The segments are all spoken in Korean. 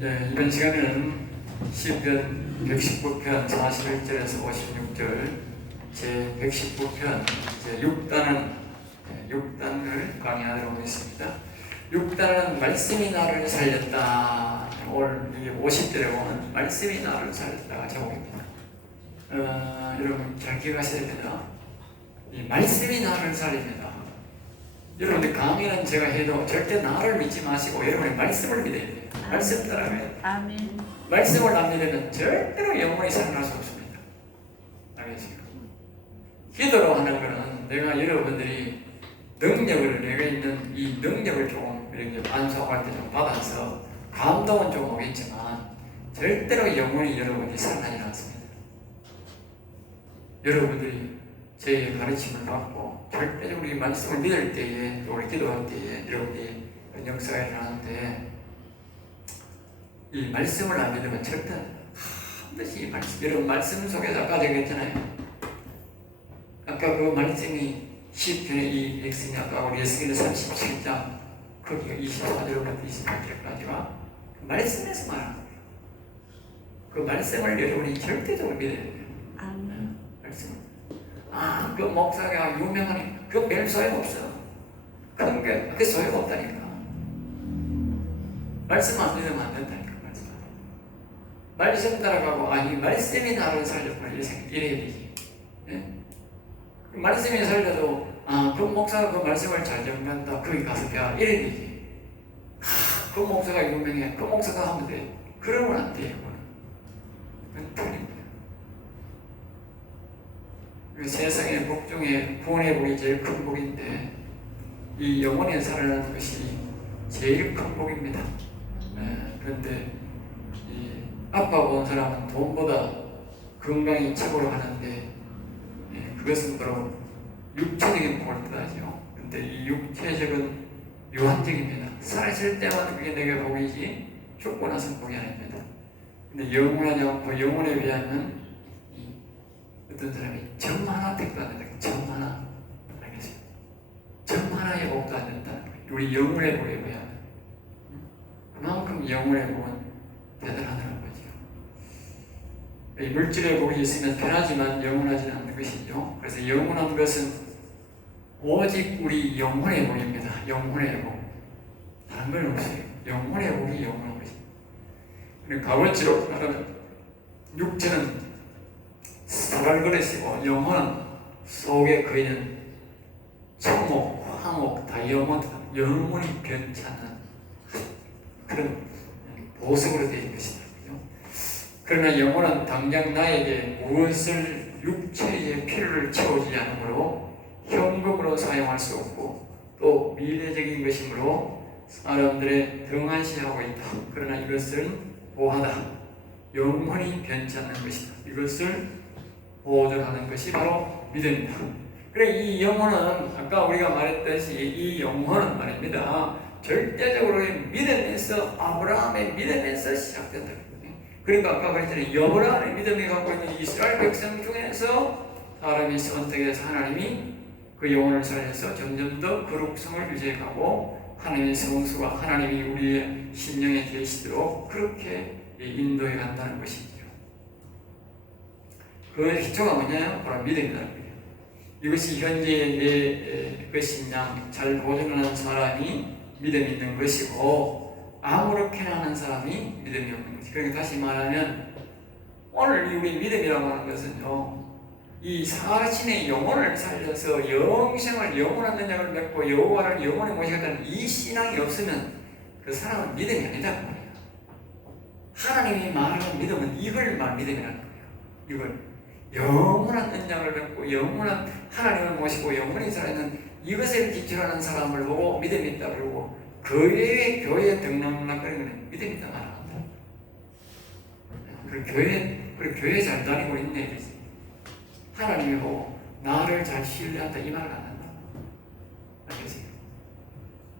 이번 시간에는 시편 119편 41절에서 56절 제 119편 제 6단을 강의하도록 하겠습니다. 6단은 말씀이 나를 살렸다. 오늘 50절에 보면 말씀이 나를 살렸다가 제목입니다. 여러분 잘 기억하셔야 됩니다. 이 말씀이 나를 살립니다. 여러분들 강의는 제가 해도 절대 나를 믿지 마시고 여러분의 말씀을 믿어야 돼요. 말씀 따라가야 돼요. 아멘. 말씀을 안 믿으면 절대로 영원히 살아날 수 없습니다. 알겠어요? 기도로 하는 것은 내가 여러분들이 능력을, 내가 있는 이 능력을 조금 이렇게 반성할 때 좀 받아서 감동은 좀 오겠지만 절대로 영원히 여러분이 살아나지 않습니다. 여러분들이 제 가르침을 받고 절대적으로 이 말씀을 믿을 때에, 또 우리 기도할 때에 여러분들이 역사가 일어나는데 이 말씀을 안 믿으면 절대 반드시 이 말씀, 여러분 말씀 속에서 아까 제가 했잖아요. 아까 그 말씀이 시편의 이 백성이 아까 우리 에스겔 37장 거기가 24절부터 28절까지와 말씀에서 말하는 거예요. 그 말씀을 여러분이 절대적으로 믿어야 돼요. 아멘. 말씀을. 그 목사가 유명하니 그 별 소용없어. 그런 게 그 소용없다니까. 말씀 안 믿으면 안 된다니까. 말씀 따라가고 아니 말씀이 나를 살렸구나 이래야 되지. 예? 말씀이 살려도 그 목사가 그 말씀을 잘 전한다 거기 가서 야 이래야 되지. 그 목사가 유명해 그 목사가 하면 돼. 그러면 안 돼요. 그건 틀립니다. 세상의 복 중에 구원의 복이 제일 큰 복인데 이 영혼에 살아나는 것이 제일 큰 복입니다. 그런데 이 아빠 본 사람은 돈보다 건강이 최고로 하는데 그것은 바로 육체적인 복을 뜻하죠. 그런데 이 육체적은 유한적입니다. 살아있을 때만 그게 내게 복이지 죽고 나서는 복이 아닙니다. 근데 영원하지 않고 영혼에 비하면 어떤 사람이 점 하나 택도 안 된다. 점 하나. 알겠어요? 점 하나의 복도 안 된다. 우리 영혼의 복에 비하면 그만큼 영혼의 복은 대단하다는 거죠. 이 물질의 복이 있으면 편하지만 영원하지 않는 것이죠. 그래서 영원한 것은 오직 우리 영혼의 복입니다. 영혼의 복. 다른 건 없어요. 영혼의 복이 영원한 것입니다. 값어치로 말하면 육체는 사발그릇이고 영혼은 속에 거이는 청목, 황옥, 다이아몬드, 영원히 변치 않는 그런 보석으로 되어 있는 것이다. 그러나 영혼은 당장 나에게 무엇을 육체의 필요를 채우지 않으므로 현금으로 사용할 수 없고 또 미래적인 것이므로 사람들의 등한시하고 있다. 그러나 이것은 보하다. 영원히 변치 않는 것이다. 이것을 보존하는 것이 바로 믿음입니다. 그래 이 영혼은 아까 우리가 말했듯이 이 영혼은 말입니다. 절대적으로 믿음에서 아브라함의 믿음에서 시작된다. 그러니까 아까 그랬잖아요. 아브라함의 믿음이 갖고 있는 이스라엘 백성 중에서 사람이 선택해서 하나님이 그 영혼을 살려서 점점 더 거룩성을 유지해가고 하나님의 성수가 하나님이 우리의 심령에 계시도록 그렇게 인도해 간다는 것이죠. 그 기초가 뭐냐면 바로 믿음이라는 거예요. 이것이 현재의 그 신앙 잘 보존하는 사람이 믿음이 있는 것이고 아무렇게나 하는 사람이 믿음이 없는 것이죠. 그러니까 다시 말하면 오늘 우리 믿음이라고 하는 것은요, 이 사신의 영혼을 살려서 영생을 영원한 능력을 맺고 여호와를 영원히 모시겠다는 이 신앙이 없으면 그 사람은 믿음이 아니다고 말해요. 하나님이 말하는 믿음은 이걸 믿음이라는 거예요. 이걸 영원한 능력을 맺고 영원한 하나님을 모시고 영원히 살아있는 이것을 기초로 하는 사람을 보고 믿음이 있다 그러고 그 외에 교회에 등락거리는 것은 믿음이 있다 말한다. 그리고 교회 잘 다니고 있네. 하나님이 보고 나를 잘 신뢰한다 이 말을 안 한다. 알겠어요?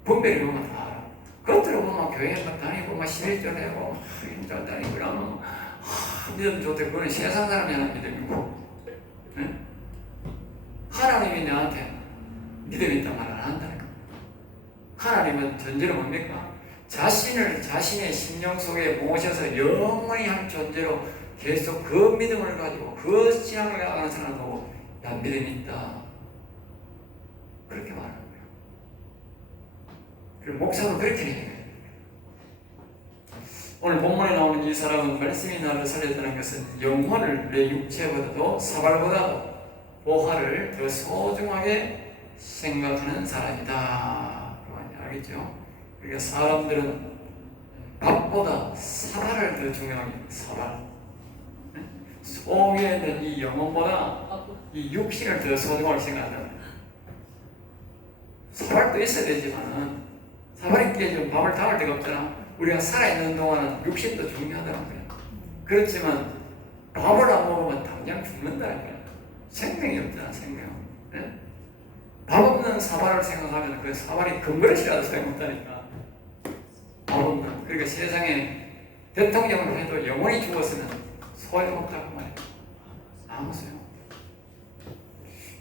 분별이 보면 다 알아. 겉으로 보면 교회 다니고 막 11절하고 인자 다니고 그러면 믿음 좋대. 그거는 세상 사람이 하는 믿음이고 네? 하나님이 나한테 믿음이 있단 말을 안 한다니까. 하나님은 전제는 뭡니까? 자신을 자신의 심령 속에 모셔서 영원히 한 존재로 계속 그 믿음을 가지고 그 신앙을 나가는 사람을 보고 야, 믿음이 있다. 그렇게 말하는 거예요. 그리고 목사도 그렇게 해요. 오늘 본문에 나오는 이 사람은 말씀이 나를 살렸다는 것은 영혼을 내 육체보다도 사발보다도 보화를 더 소중하게 생각하는 사람이다. 알겠죠? 그러니까 사람들은 밥보다 사발을 더 중요하게 사발. 속에 있는 이 영혼보다 이 육신을 더 소중하게 생각한다. 사발도 있어야 되지만 사발이 깨지면 밥을 담을 데가 없잖아. 우리가 살아있는 동안은 육신도 중요하더라고요. 그렇지만 밥을 안 먹으면 당장 죽는다니까요. 생명이 없잖아, 생명. 네? 밥 없는 사발을 생각하면 그 사발이 금그릇이라도 소용없다니까. 밥 없는. 그러니까 세상에 대통령을 해도 영원히 죽었으면 소용없다고 말해요. 아무 소용.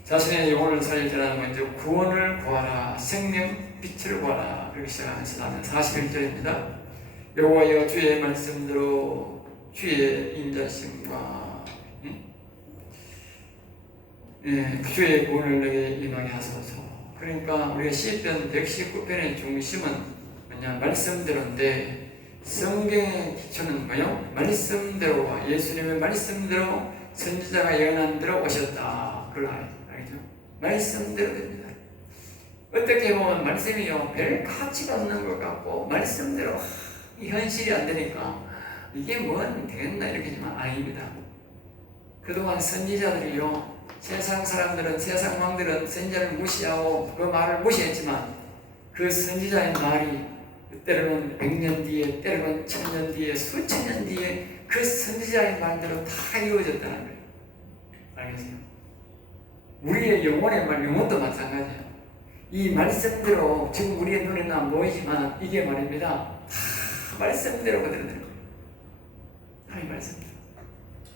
자신의 영혼을 살리자는 먼저 구원을 구하라, 생명 빛을 구하라. 그렇게 시작하면서 41절입니다. 여호와여 주의 말씀대로 주의 인자심과 주의 구원을 내게 임하게 하소서. 그러니까 우리가 시편 119편의 중심은 뭐냐? 말씀대로인데 성경의 기초는 뭐요? 말씀대로와 예수님의 말씀대로 선지자가 예언한 대로 오셨다. 그걸 알겠죠? 말씀대로 됩니다. 어떻게 보면 말씀이요 별 가치가 없는 것 같고 말씀대로 현실이 안 되니까 이게 뭔 되겠나 이렇게지만 아닙니다. 그동안 선지자들이요 세상 사람들은 세상 왕들은 선지자를 무시하고 그 말을 무시했지만 그 선지자의 말이 때로는 100년 뒤에 때로는 1000년 뒤에 수천 년 뒤에 그 선지자의 말대로 다 이루어졌다는 거예요. 알겠어요? 우리의 영혼의 말, 영혼도 마찬가지예요. 이 말씀대로 지금 우리의 눈에는 안 보이지만 이게 말입니다. 다 말씀대로 그대로 되는 거예요. 하나님 말씀대로.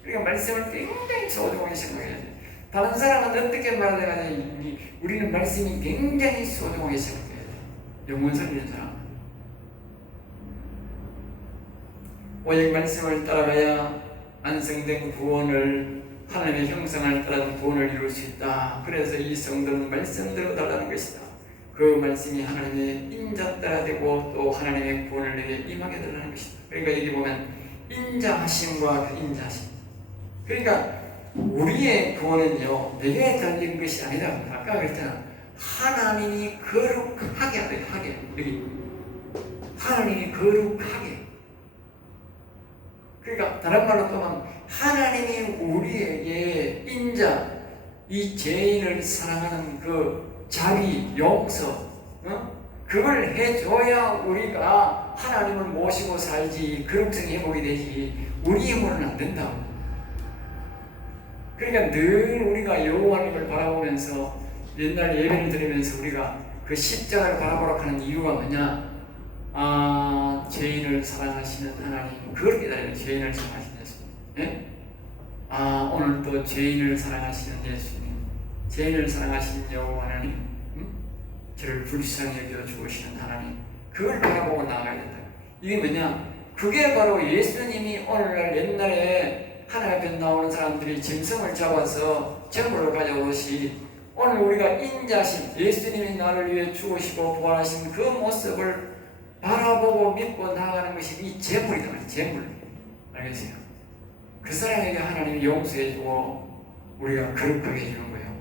그러니까 말씀을 굉장히 소중하게 생각해야 돼요. 다른 사람은 어떻게 말하든지 우리는 말씀이 굉장히 소중하게 생각해야 돼요. 영혼 살리는 사람은. 오직 말씀을 따라가야 완성된 구원을 하나님의 형상을 따른 구원을 이룰 수 있다. 그래서 이 성도는 말씀대로 달라는 것이다. 그 말씀이 하나님의 인자 따라 되고 또 하나님의 구원을 내게 임하게 달라는 것이다. 그러니까 여기 보면 인자하심과 그 인자하심. 그러니까 우리의 구원은요 내게 달린 것이 아니다. 아까 그랬잖아. 하나님이 거룩하게 하래. 하게. 여기 하나님이 거룩하게. 그러니까 다른 말로 또는 하나님이 우리에게 인자, 이 죄인을 사랑하는 그 자비, 용서, 그걸 해줘야 우리가 하나님을 모시고 살지, 거룩성이 회복이 되지. 우리 힘으로는 안 된다고. 그러니까 늘 우리가 여호와님을 바라보면서 옛날 예배를 드리면서 우리가 그 십자가를 바라보라 하는 이유가 뭐냐? 죄인을 사랑하시는 하나님, 그걸 기다려요. 죄인을 사랑하시는 예수님. 예? 오늘 또 죄인을 사랑하시는 예수님, 죄인을 사랑하시는 여호와 하나님, 저를 불쌍히 여겨 주시는 하나님, 그걸 바라보고 나아가야 된다. 이게 뭐냐? 그게 바로 예수님이 오늘날 옛날에 하나님 앞에 나오는 사람들이 짐승을 잡아서 제물을 가져오듯이 오늘 우리가 인자신 예수님이 나를 위해 죽으시고 부활하신 그 모습을 바라보고 믿고 나아가는 것이 이 제물이다. 제물. 알겠어요? 그 사람에게 하나님이 용서해주고 우리가 거룩하게 해주는 거예요.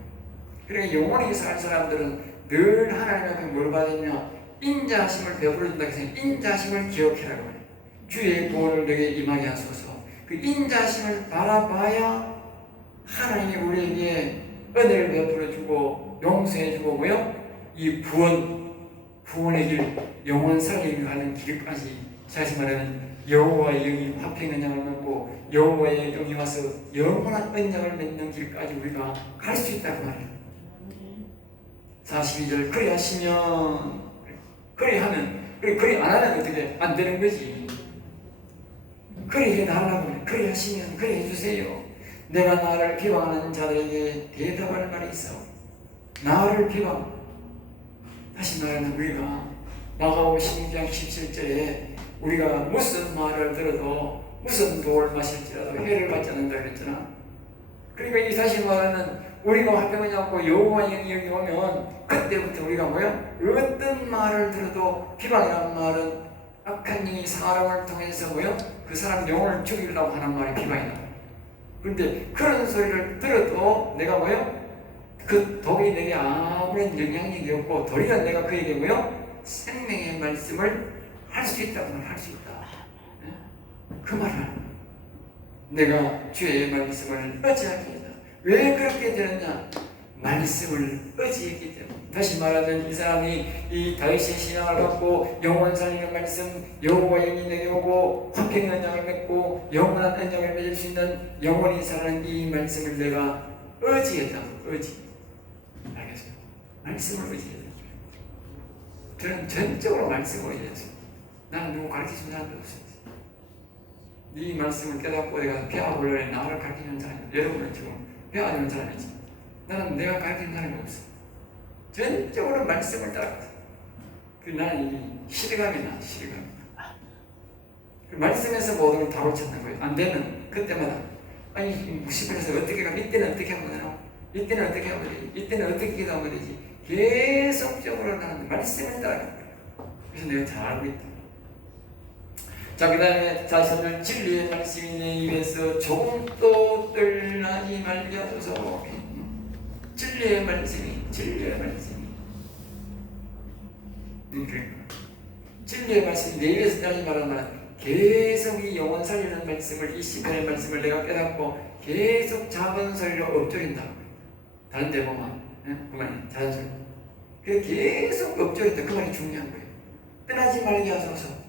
그러니까 영원히 살 사람들은 늘 하나님 앞에 뭘 받으며 인자하심을 베풀어준다 해서 인자하심을 기억해라고 해요. 주의 구원을 내게 임하게 하소서. 그 인자하심을 바라봐야 하나님이 우리에게 은혜를 베풀어주고 용서해주고 뭐요? 이 구원의 길, 영원 살림을 가는 길까지 다시 말하면 여호와의 영이 화평 언약을 맺고 여호와의 영이 와서 영원한 언약을 맺는 길까지 우리가 갈 수 있다고 말해요. 42절 그리 하시면 그리 안 하면 어떻게 안 되는 거지. 그리 해달라고 그리 하시면 그리 해주세요. 내가 나를 비방하는 자들에게 대답할 말이 있어. 나를 비방. 다시 말하면 우리가 마가복음 16장 17절에 우리가 무슨 말을 들어도 무슨 독을 마실지라도 해를 받지 않는다 그랬잖아. 그러니까 이 다시 말하는 우리가 화평하지 않고 여호와 영이 여기 오면 그때부터 우리가 뭐야? 어떤 말을 들어도 비방이라는 말은 악한 영이 사람을 통해서 뭐야? 그 사람 영혼을 죽이려고 하는 말이 비방이다. 그런데 그런 소리를 들어도 내가 뭐야? 그 독이 내게 아무런 영향력이 없고 도리어 내가 그에게 뭐야? 생명의 말씀을 할 수 있다고 할 수 있다. 그 말을 내가 주의 말씀을 의지하게 된다. 왜 그렇게 되느냐? 말씀을 의지했기 때문에. 다시 말하면 이 사람이 이 다윗의 신앙을 갖고 영원 살리는 말씀, 여호와 영이 내게 오고 화평의 언약을 맺고 영원한 언약을 맺을 수 있는 영원히 살아가는 이 말씀을 내가 의지했다. 의지. 알겠어요? 말씀을 의지했다. 저는 전적으로 말씀을 의지했어요. 나는 누구 가르치는 사람도 없어요. 이 말씀을 깨닫고 내가 배워보려니 나를 가르치는 사람이, 여러분은 지금 배워주는 사람이지. 나는 내가 가르치는 사람이 없어. 전적으로 말씀을 따라가서. 나는 이 실감이 나, 실감. 그 말씀에서 모든 걸 다루 찾는 거예요. 안 되면 그때마다 아니 무식해서 어떻게 가면 이때는 어떻게 하면 되나? 이때는 어떻게 하면 되지? 이때는 어떻게 기도하면 되지? 계속적으로 나는 말씀을 따라가는 거예요. 그래서 내가 잘 알고 있다. 자, 그 다음에 자신을 진리의 말씀이 내 입에서 조금도 떠나지 말게 하소서. 진리의 말씀이 진리의 말씀이 내 입에서 떠나지 말라는 말은 계속 이 영혼 살리는 말씀을, 이 시편의 말씀을 내가 깨닫고 계속 작은 소리로 엎드린다. 다른 데 보면 그 말이 작은 소리. 그래서 계속 엎드린다. 그 말이 중요한 거예요. 떠나지 말게 하소서.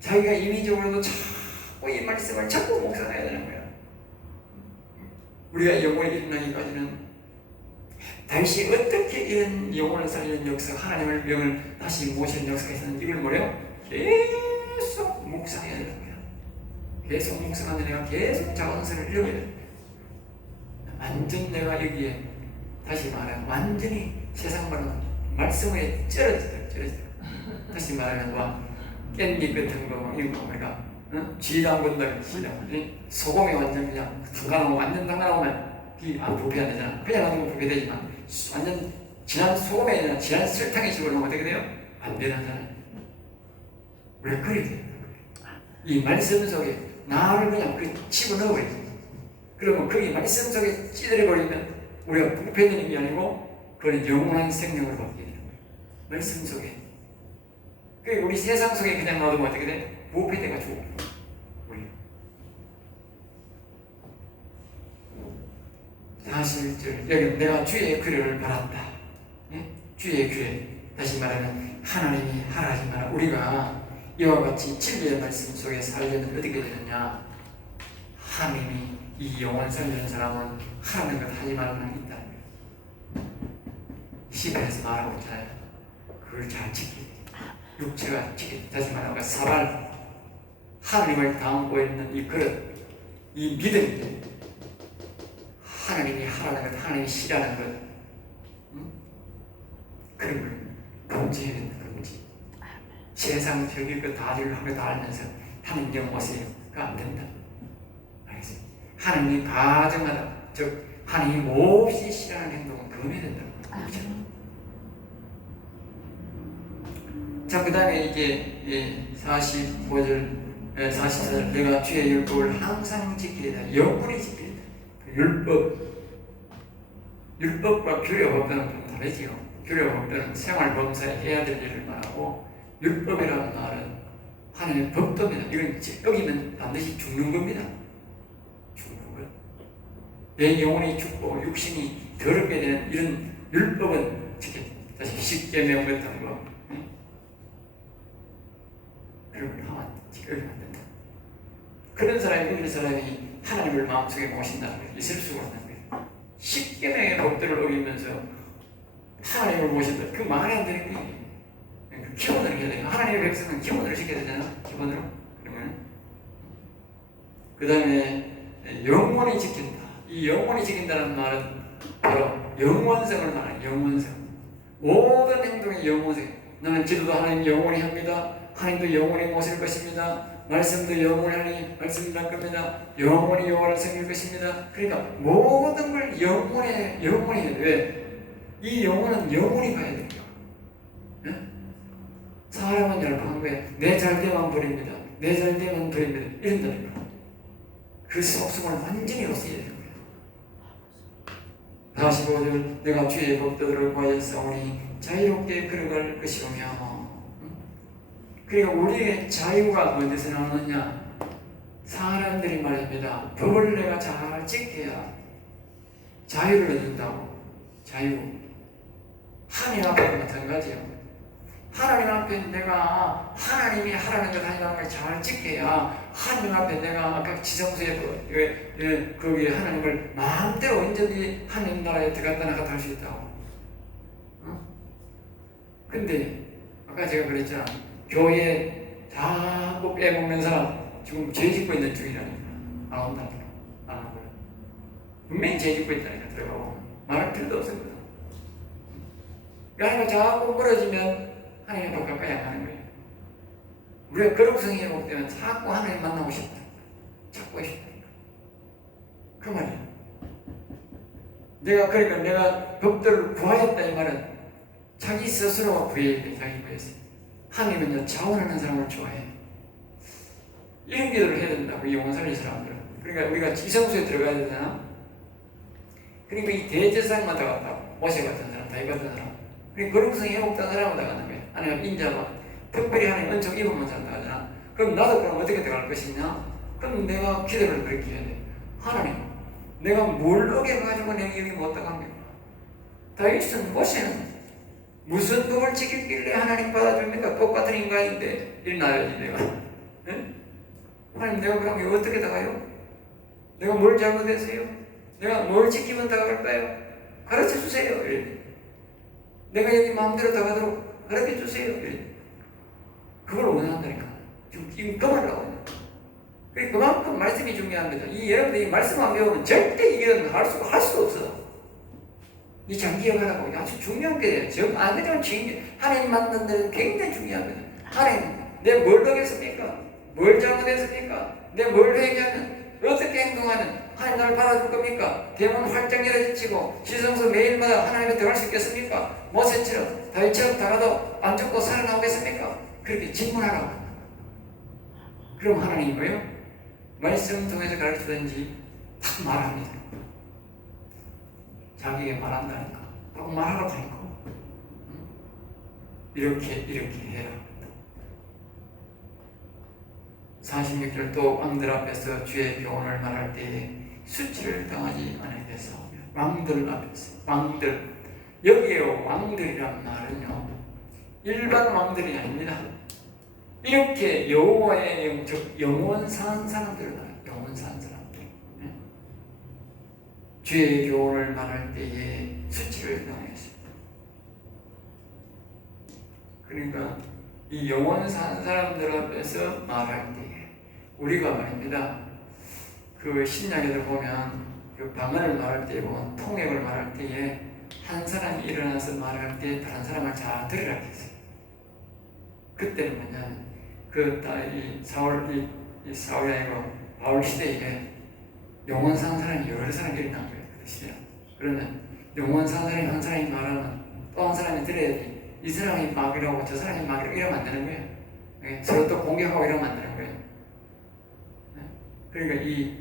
자기가 임의적으로도 자꾸 이 말씀을 자꾸 묵상해야 되는 거야. 우리가 영혼이 일어나기까지는 다시 어떻게 이런 영혼을 살리는 역사, 하나님의 명을 다시 모시는 역사가 있었는지 이걸 뭐래요? 계속 묵상해야 되는 거야. 계속 묵상하는 내가 계속 작은 소리를 읽어야 돼. 완전 내가 여기에 다시 말하면 완전히 세상과는 말씀에 쩔어지다. 다시 말하면 뭐 깻잎 같은 거, 이런 거, 우리가, 쥐랑 건다, 쥐랑. 소금이 완전 그냥, 완전 담가놓으면, 부패 안 되잖아. 그냥 놔두면 부패되지만, 완전, 진한 소금에 아니라 진한 설탕에 집어넣으면 어떻게 돼요? 안 되잖아요. 왜 그래야 돼요? 이 말씀 속에, 나를 그냥 집어넣어버리지. 그러면 거기 말씀 속에 찌들어버리면, 우리가 부패되는 게 아니고, 그건 영원한 생명을 받게 되는 거예요. 말씀 속에. 우리 세상 속에 그냥 놔두면 어떻게 돼? 부패돼가 죽어. 우리 41절 여기 내가 주의 규례를 바랐다. 예? 주의 규례. 다시 말하면 하나님이 하라지 마라. 우리가 이와 같이 진리의 말씀 속에 살려면 어떻게 되느냐? 하나님이 이 영혼 살리는 사람은 하라는 것 하지 말라는 게 있다는 거예요. 시편에서 말하고 있잖아요. 그걸 잘 지키게. 육체가 다시 말하면 사발 하나님을 담고 있는 이 그릇, 이 믿음, 하나님이 하라는 것, 하나님이 싫어하는 것, 그런 걸 금지해야 된다. 금지. 세상 적일 것 다리를 하고 다 알면서 하나님 영 오세요. 그거 안 된다. 알겠어요? 하나님이 가정하다, 즉 하나님이 몹시 싫어하는 행동은 금해야 된다. 그렇죠? 자, 그 다음에 이제 45절, 44절 내가 주의 율법을 항상 지키리다. 영원히 지키리다. 율법과 규례법과는 좀 다르지요. 규례법들은 생활범사에 해야 될 일을 말하고 율법이라는 말은 하나님의 법도입니다. 이건 어기면 반드시 죽는 겁니다. 죽는 것. 내 영혼이 죽고 육신이 더럽게 되는 이런 율법은 지켜. 다시 십계명 같은 거. 지켜주면 안 된다. 그런 사람이 이런 사람이 하나님을 마음속에 모신다는 거예요. 있을 수가 없는 거예요. 십계명의 법들을 어기면서 하나님을 모신다. 그 말이 안 되는 거예요. 기본으로 해야 돼요. 하나님의 백성은 기본으로 지켜야 되잖아. 기본으로. 그러면 그 다음에 영원히 지킨다. 이 영원히 지킨다는 말은 바로 영원성을 말해요. 영원성. 모든 행동의 영원성. 나는 기도도 하나님 영원히 합니다. 하나님도 영원히 모실 것입니다. 말씀도 영원히 말씀이랄 겁니다. 영원히 여호와를 섬길 것입니다. 그러니까 모든 걸 영원히 해야 돼. 왜? 이 영혼은 영원히 가야 돼요. 네? 사람은 얄팍한 거야. 내 잘되면 버립니다. 내 잘되면 버립니다. 이런다니까. 그 속성을 완전히 없애야 되는 거야. 45절 내가 주의 법도들을 구하여 싸우니 자유롭게 걸어갈 것이오며. 그러니까 우리의 자유가 어디서 나오느냐? 사람들이 말입니다. 법을 내가 잘 지켜야 자유를 얻는다고. 자유. 하나님 앞에 마찬가지예요. 하나님 앞에 내가 하나님이 하라는 것 하나님 앞에 잘 지켜야 하나님 앞에 내가 아까 지성소에 거기 하나님을 마음대로 언제든지 하나님 나라에 들어갔다 나갔다 할 수 있다고. 근데 아까 제가 그랬잖아. 교회에 자꾸 빼먹는 사람 지금 죄 짓고 있는 중이라니까. 안 온다니까. 안 오고. 분명히 죄 짓고 있다니까. 들어가고 말할 필요도 없습니다. 하나님과 자꾸 멀어지면 하나님 더 가까이 안 가는 거예요. 우리가 거룩성이 회복되면 자꾸 하나님 만나고 싶다. 찾고 싶다. 그 말이에요. 그러니까 내가 법들을 구하였다 이 말은 자기 스스로가 구해야 돼. 자기 구해서. 하나님은요 자원하는 사람을 좋아해. 이런 기도를 해야 된다고 이 영혼 살린 사람들은. 그러니까 우리가 지성소에 들어가야 되잖아. 그러니까 이 대제사장마다 갔다고. 모세 같은 사람, 다윗 같은 사람. 그러니까 거룩성이 회복된 사람마다 가는 거예요. 하나님 인자만 특별히 하나님 은총 입으면 산다 하잖아. 그럼 나도 그럼 어떻게 들어갈 것이냐? 그럼 내가 기도를 그렇게 해야 돼. 하나님, 내가 뭘 어겨가지고 내가 여기 못 들어갑니까? 다윗은 모세는 무슨 법을 지킬길래 하나님 받아줍니까? 똑같은 인간인데 일나야지 내가. 네? 하나님 내가 그럼 여기 어떻게 나가요? 내가 뭘 잘못했어요? 내가 뭘 지키면 나갈까요? 가르쳐 주세요. 이래. 내가 여기 마음대로 나가도록 가르쳐 주세요. 이래. 그걸 원한다니까. 지금 그만하라고. 그만큼 말씀이 중요합니다. 여러분들이 말씀 안 배우면 절대 이게 할 수가 없어. 이 장기여가라고 아주 중요한 게 안 그러면 하나님 만난 데는 굉장히 중요합니다. 하나님, 내 뭘 어겼습니까? 뭘 잘못했습니까? 내 뭘 회개하는? 어떻게 행동하는? 하나님 나를 받아줄 겁니까? 대문 활짝 열어지치고 지성소 매일마다 하나님께 들어갈 수 있겠습니까? 모세처럼 다윗처럼 다가도 안 죽고 살아나오겠습니까? 그렇게 질문하라고. 그럼 하나님이 뭐예요? 말씀 통해서 가르치든지 딱 말합니다. 자기에게 말한다니까. 하고 말하라고 하니까. 이렇게 해라. 46절 또 왕들 앞에서 주의 교훈을 말할 때에 수치를 당하지 않게 해서 왕들 앞에서 왕들 여기에 왕들이란 말은요 일반 왕들이 아닙니다. 이렇게 여호와의 영원 사는 사람들을 말해요. 영원 사는 사람들. 주의 교훈을 말할 때에 수치를 당했습니다. 그러니까 이 영원 사는 사람들 앞에서 말할 때에 우리가 말입니다. 그 신약에도 보면 그 방언을 말할 때에 보면 통역을 말할 때에 한 사람이 일어나서 말할 때 다른 사람을 잘 들으라 했어요. 그때는 뭐냐면 이 사울이 아니고 바울 시대에 영원 사는 사람이 여러 사람이 일어난 거예요. 그 시대에. 그러면 영원 사는 사람이 한 사람이 말하면 또 한 사람이 들어야지. 이 사람이 막이라고 저 사람이 막이라고 이러면 안 되는 거예요. 서로 또 공격하고 이러면 안 되는 거예요. 그러니까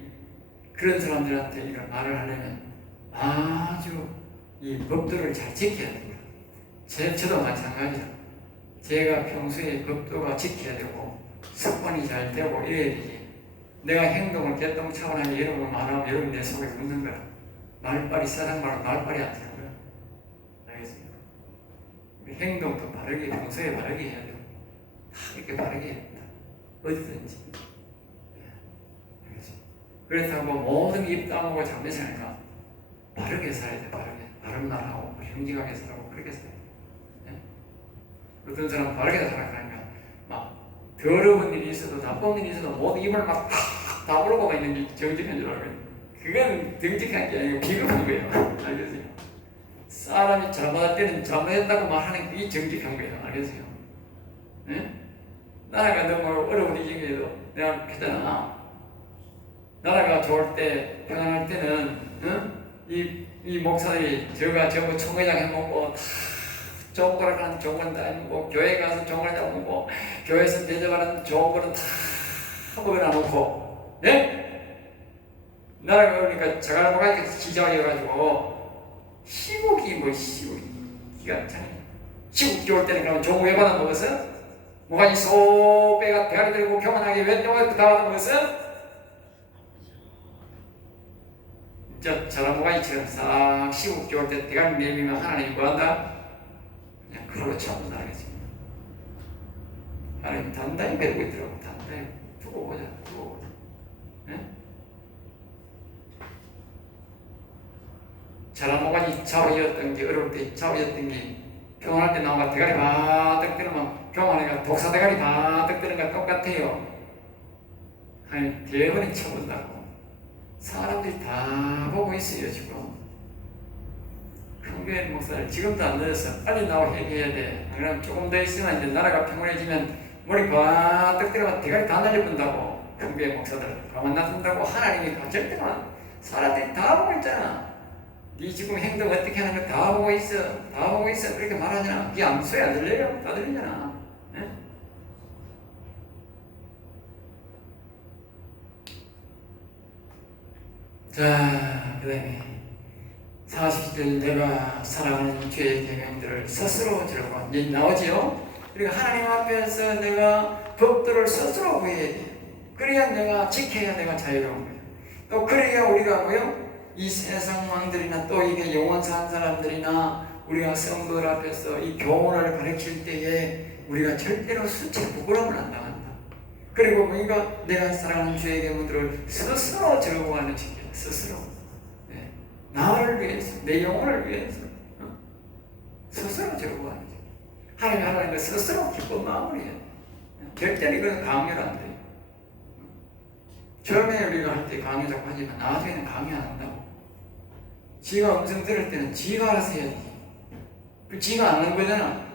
그런 사람들한테 이런 말을 하려면 아주 이 법도를 잘 지켜야 됩니다. 저도 마찬가지야. 제가 평소에 법도가 지켜야 되고 습관이 잘 되고 이래야 되지. 내가 행동을 개똥차원하게 여러분 말하면 여러분 내 속에 묻는 거야. 말빨이 사장 말은 말빨이 안 되는 거야. 알겠습니까? 행동도 바르게 평소에 바르게 해야 되고 다 이렇게 바르게 해야 된다. 어디든지. 그렇다고 모든 입 다물고 잠시 살까? 바르게 살아야 돼. 바른 말하고 형직하게 살고 그렇게 살아야 돼. 어떤 사람은 바르게 살아가니까 막 더러운 일이 있어도 나쁜 일이 있어도 모두 입을 막 다물고 있는 게 정직한 줄 알아요. 그건 정직한 게 아니고 비겁한 거예요. 알겠어요? 사람이 잘못할 때는 잘못했다고 말하는 게 정직한 거예요. 알겠어요? 예? 나라가 너무 어려운 이 중에도 내가 그잖아. 나라가 좋을 때, 평안할 때는, 이 목사들이 저가 전부 총회장 해먹고, 다 좋은 거를 가는 좋은 거는 다 해먹고, 교회 가서 좋은 거를 다 먹고, 교회에서 대접하는 좋은 거는 다 먹어놔놓고, 예? 나라가 그러니까 저가 뭐가 기자이어가지고, 시국이 참. 시국 좋을 때는 그러면 좋은 거 왜 받아 먹었어? 뭐가 소 배가 대가리 들고 평안하게 왜 다 받아 먹었어? 저런 모가지처럼 싹 시국 좋을 때 대가리 내밀면 하나님이 뭐한다? 그냥 그걸로 처음 나가겠습니다. 하나님 단단히 배우고 있더라고. 단단히 두고 보자. 네? 저런 모가지 좌우였던 게 어려울 때 좌우였던 게 평안할 때 나오가 대가리 바득 뜨면 평안하니까 독사 대가리 바득 뜨는 거 똑같아요. 하나님 대번에 쳐본다고. 사람들이 다 보고 있어요. 지금 큰교회 목사를 지금도 안 늦었어. 빨리 나와 회개해야 돼. 그럼 조금 더 있으면 이제 나라가 평온해지면 머리 바득 들어가 대가리 다 날려본다고. 큰교회 목사들 가만 놔둔다고. 하나님이 절대만 사람들이 다 보고 있잖아. 네 지금 행동 어떻게 하는 거 다 보고 있어. 다 보고 있어. 그렇게 말하잖아. 네 아무 소리 안 들려요? 다 들리잖아. 네? 자, 그 다음에 40절 내가 사랑하는 주의 계명들을 스스로 지르고 이제 나오지요. 그리고 하나님 앞에서 내가 법도를 스스로 구해야 돼. 그래야 내가 지켜야 내가 자유로운 거예요. 또 그래야 우리가 뭐요? 이 세상 왕들이나 또 이게 영원 산 사람들이나 우리가 성도들 앞에서 이 교훈을 가르칠 때에 우리가 절대로 수치 부끄러움을 안 당한다. 그리고 우리가 내가 사랑하는 주의 계명들을 스스로 적어가는 지켜. 스스로. 네. 나를 위해서, 내 영혼을 위해서 스스로 적어가는 지켜. 하나님 하나님과 스스로 기쁜 마음을 해야 돼. 절대로 이건 강요를 안 돼. 처음에 우리가 할 때 강요 자꾸 하지만 나중에는 강요 안 한다고. 지가 음성 들을 때는 지가 알아서 해야지. 지가 안 하는 거잖아.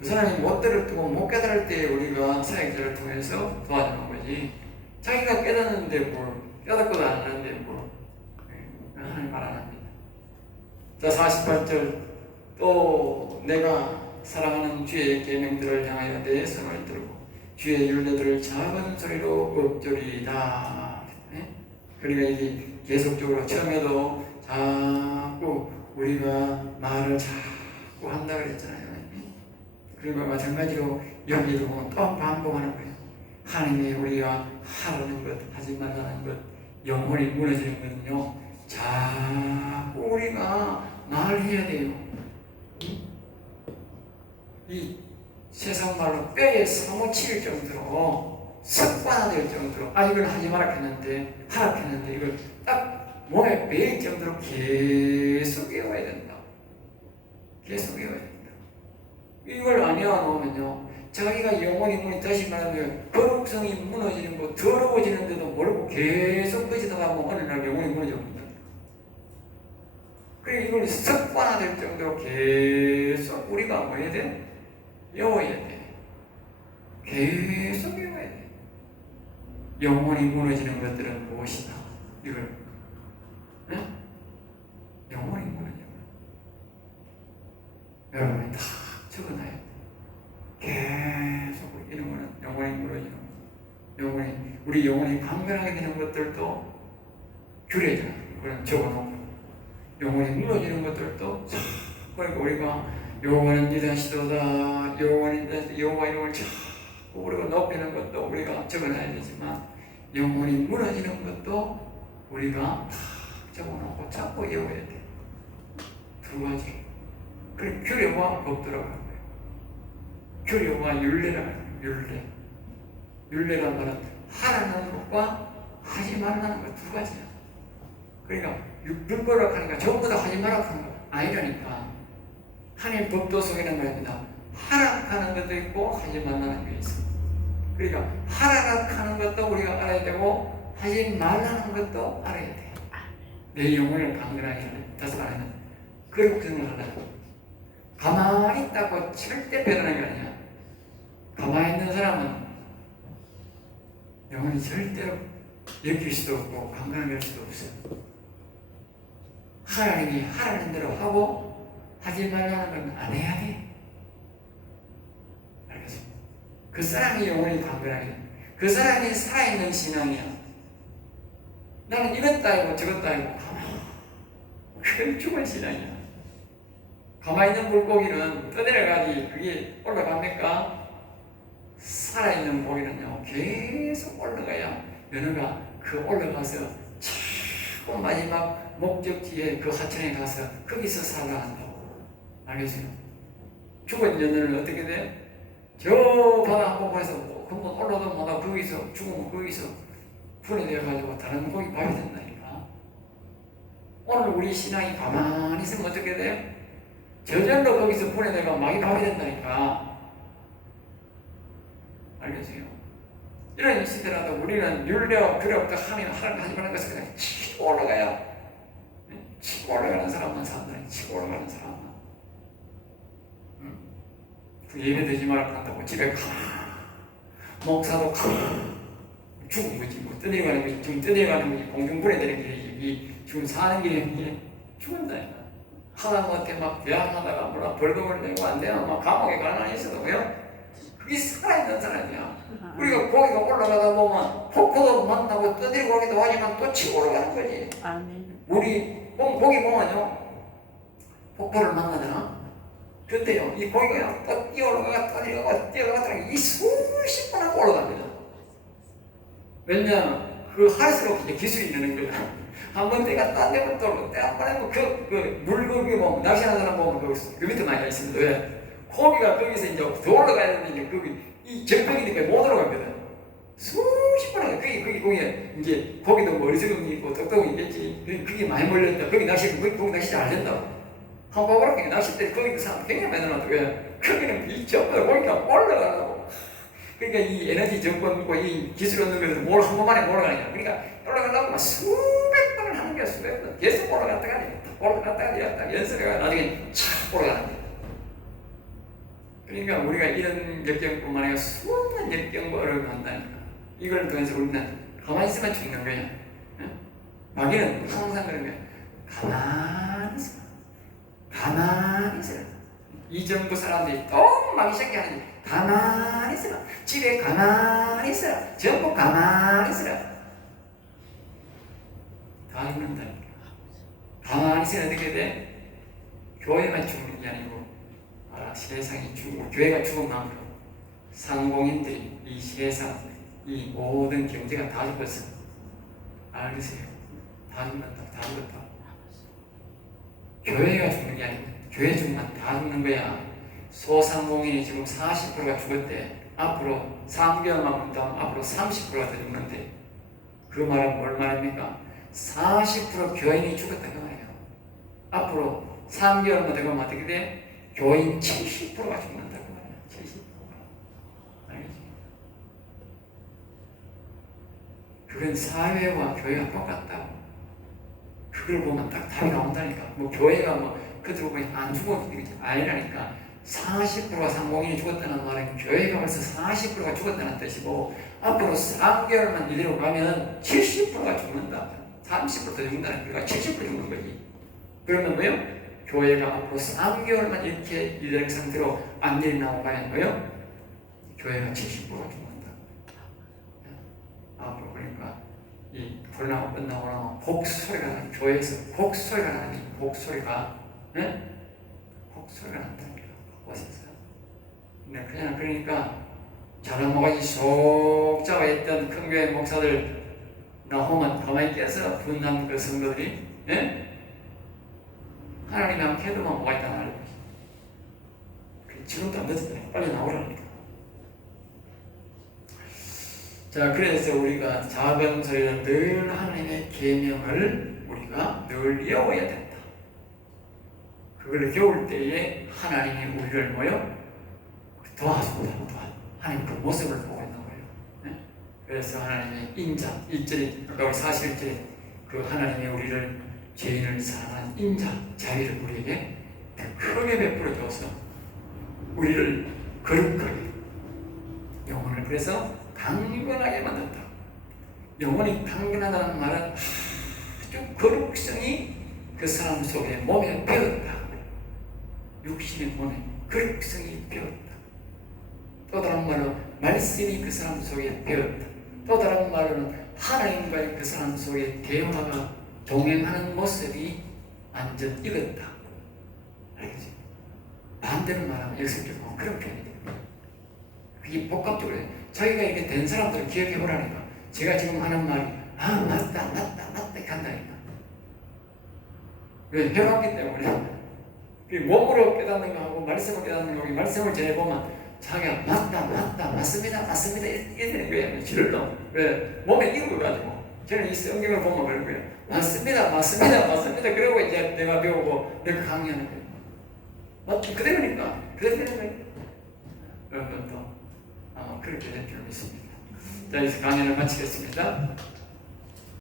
그 사람이 못 들었고 못 깨달을 때 우리가 사역자를 통해서 도와주는 거지. 자기가 깨닫는데 뭘 깨닫고도 안 하는데 뭘 하나님 말 안 합니다. 자 48절 또 내가 사랑하는 주의 계명들을 향하여 내 손을 들고 주의 율례들을 작은 소리로 읊조리이다. 네? 그러니까 이게 계속적으로 처음에도 자꾸 우리가 말을 자꾸 한다 그랬잖아요. 그리고 마찬가지로 여기도 보면 또 반복하는 거예요. 하나님이 우리가 하라는 것, 하지 말라는 것, 영혼이 무너지는 것은요, 자꾸 우리가 말을 해야 돼요. 이 세상 말로 뼈에 사무칠 정도로 습관화될 정도로 이걸 하지 마라 했는데 하라 했는데 이걸 딱 몸에 배일 정도로 계속 외워야 된다. 계속 외워야 된다. 이걸 안 외워놓으면요 자기가 영혼이 다시 말하면 거룩성이 무너지는 거 더러워지는데도 모르고 계속 거짓하다 보면 어느 날 영혼이 무너집니다. 그래 이걸 습관화될 정도로 계속 우리가 뭐 해야 돼? 외워야 돼. 계속 외워야 돼. 영혼이 무너지는 것들은 무엇이다? 이걸 네? 영혼이 무너지는 것 여러분이 다 적어놔야 돼. 계속 이런 거는 영혼이 무너지는 것 우리 영혼이 강건하게 되는 것들도 규례잖아. 그런 적어놓고 영혼이 무너지는 것들도 그러니까 우리가 여호와는 위대하시도다. 여호와 이름을 자꾸 우리가 높이는 것도 우리가 적어놔야 되지만 영혼이 무너지는 것도 우리가 다 적어놓고 자꾸 외워야 돼. 두 가지. 그리고 규례와 법도라고 하는 거예요. 규례와 율례라고 하는 거예요. 율례란 말은 하라는 것과 하지 말라는 것 두 가지야. 그러니까 율법이라고 하니까 전부 다 하지 말라고 하는 거 아니라니까. 하나님 법도 속에는 말입니다. 하락하는 것도 있고 하지 말라는 게 있어. 그러니까 하락하는 것도 우리가 알아야 되고 하지 말라는 것도 알아야 돼. 내 영혼을 강건하게 하는 다시 말하면 거룩증을 하라고. 가만히 있다고 절대 변하는 게 아니야. 가만히 있는 사람은 영혼이 절대로 엮일 수도 없고 강건할 수도 없어요. 하나님이 하라는 대로 하고 하지 말라는 건 안 해야 돼. 알겠죠? 그 사람이 영혼이 강건하게 돼. 그 사람이 살아있는 신앙이야. 나는 이것도 아니고 저것도 아니고 그건 죽은 신앙이야. 가만히 있는 물고기는 떠내려가지 그게 올라갑니까? 살아있는 고기는요 계속 올라가야 연어가 그 올라가서 자꾸 마지막 목적지에 그 하천에 가서 거기서 살아난다고. 알겠어요? 죽은 연어는 어떻게 돼? 저 바다 한복판에서 한번 올라도 못하고 거기서 죽으면 거기서 분해되어가지고 다른 고기 밥이 된다니까. 오늘 우리 신앙이 가만히 있으면 어떻게 돼요? 저절로 거기서 분해되가 막이 밥이 된다니까. 알겠어요? 이런 시대라도 우리는 윤력, 그력도 하면 하지 말는 것을 그냥 치고 올라가야. 치고 올라가는 사람만 산다. 치고 올라가는 사람만. 그 예배 드지 말라 한다고 집에 가. 목사도 가. 죽은 거지. 뭐 떠내려가는 거지. 지금 떠내려가는 거지. 공중분해 되는 길이지. 지금 사는 길이 죽은다. 하나님한테 막 대항하다가 뭐라 벌금을 내고 안 되면 막 감옥에 가난히 있어도 왜요? 그게 살아있는 사람이야. 우리가 고기가 올라가다 보면 폭포도 만나고 떠들고 가기도 하지만 또 치고 올라가는 거지. 아멘. 우리 고기 보면요 폭포를 만나잖아. 그때요 이 고기가 또 뛰어올라가 떠들고 뛰어올라가다가 이 수십 번 하고 올라갑니다. 왜냐하면 그 할수록 이제 기술이 느는 거야. 한번 때가 딴 데부터 떨고 때 한 번 하면 그 물고기 보면 낚시하는 사람 보면 그 밑에 많이 있습니다. 왜? 고기가 거기서 이제 더 올라가야 되는데 이제 거기 이 절벽이니까 못 올라가거든. 수십 번 하고 거기에 이제 고기도 머리석이 있고 똑똑이 있겠지. 그게 많이 몰렸다. 거기 낚시 거기 낚시 잘 된다고. 한번 가보라. 낚싯대 거기도 사람 굉장히 많이 나왔다. 왜? 거기는 이 전부 다 고기가 올라가라고. 그러니까 이 에너지 정권과 이 기술 얻는 것을 뭘 한 번만에 못 올라가냐. 그러니까 올라가려고 막 수백 번을 하는 거야. 수백 번. 계속 올라갔다가 올라갔다가 내렸다가 연습해가 나중에 착 올라가는 거야. 그러니까 우리가 이런 역경뿐만 아니라 수많은 역경과 어려움을 한다니까. 이걸 통해서 우리는 가만히 있으면 죽는 거야. 마귀는 항상 그런 거야. 가만히 있어. 가만히 있어. 이 정부 사람들이 또 마귀 새끼 하는지 가만히 있어라. 집에 가만히 있어라. 전부 가만히 있어라. 다 죽는다니까. 가만히 있으면 어떻게 돼? 교회만 죽는 게 아니고 세상이 죽고 교회가 죽은 만큼 상공인들이 이 세상 이 모든 경제가 다 죽었어. 알겠어요? 다 죽는다. 다 죽었다. 교회가 죽는 게 아니고 교회 죽으면 다 죽는 거야. 소상공인이 지금 40%가 죽었대. 앞으로 3개월만 더 앞으로 30%가 더 죽는데 그 말은 뭘 말합니까? 40% 교인이 죽었다 그 말이에요. 앞으로 3개월만 더 가면 어떻게 돼? 교인 70%가 죽는다 그 말이야. 70%가. 알겠지? 그건 사회와 교회가 똑같다고. 그걸 보면 딱 답이 나온다니까. 뭐 교회가 뭐 그대로 그냥 안 죽었지 아니라니까. 40%가 상공인이 죽었다는 말은 교회가 벌써 40%가 죽었다는 뜻이고 앞으로 3개월만 이대로 가면 70%가 죽는다. 30%더 죽는다는 그러니까 70% 죽는 거지. 그러면 뭐요? 교회가 앞으로 3개월만 이렇게 이런 상태로 안 일어나고 가면 뭐요? 교회가 70%가 죽는다. 앞으로 그러니까 이 불나고 끝나고 나면 복소리가 나는 교회에서 복소리가 나는 복소리가 복소리가 난다니까. 보셨어요? 그냥 그러니까 자라모가지 속 잡아 있던 큰 교회 목사들 나오면 가만히 깨서 분한 그 성도들이 하나님이 한 캐도만 뭐가 있다 말이야. 지금도 안 늦었다. 빨리 나오라니까. 자, 그래서 우리가 작은 소리는 늘 하나님의 계명을 우리가 늘 외워야 된다. 그걸 배울 때에 하나님이 우리를 뭐요? 도와준다. 하나님 그 모습을 보고 있는 거예요. 네? 그래서 하나님의 인자, 1절에, 아까 41절에 그 하나님이 우리를 죄인을 사랑하는 인자, 자비를 우리에게 크게 베풀어 줘서 우리를 거룩하게 영혼을 그래서 강건하게 만든다. 영혼이 강건하다는 말은 아주 거룩성이 그 사람 속에 몸에 배었다. 육신의 몸에 거룩성이 배었다. 또 다른 말로 말씀이 그 사람 속에 배었다. 또 다른 말로는 하나님과의 그 사람 속에 대화가 동행하는 모습이 완전 익었다. 알겠지? 반대로 말하면 역설적으로 그런 표현이 됩니다. 그게 복합적으로 자기가 이렇게 된 사람들을 기억해 보라니까. 제가 지금 하는 말이 맞다 이렇게 한다니까. 왜? 해봤기 때문에. 몸으로 깨닫는 거하고 말씀을 깨닫는 거하고 말씀을 전해보면 자기가 맞습니다 이렇게 되는 거예요. 질러. 왜? 몸에 익어가지고. 저는 이 성경을 보면 그런 거예요. 맞습니다. 그러고 이제 내가 배우고 내가 강의하는 거예요. 맞지? 그대로니까. 그래서 되는 거예요. 그런 것도 그렇게 될 필요가 있습니다. 자, 이제 강의를 마치겠습니다.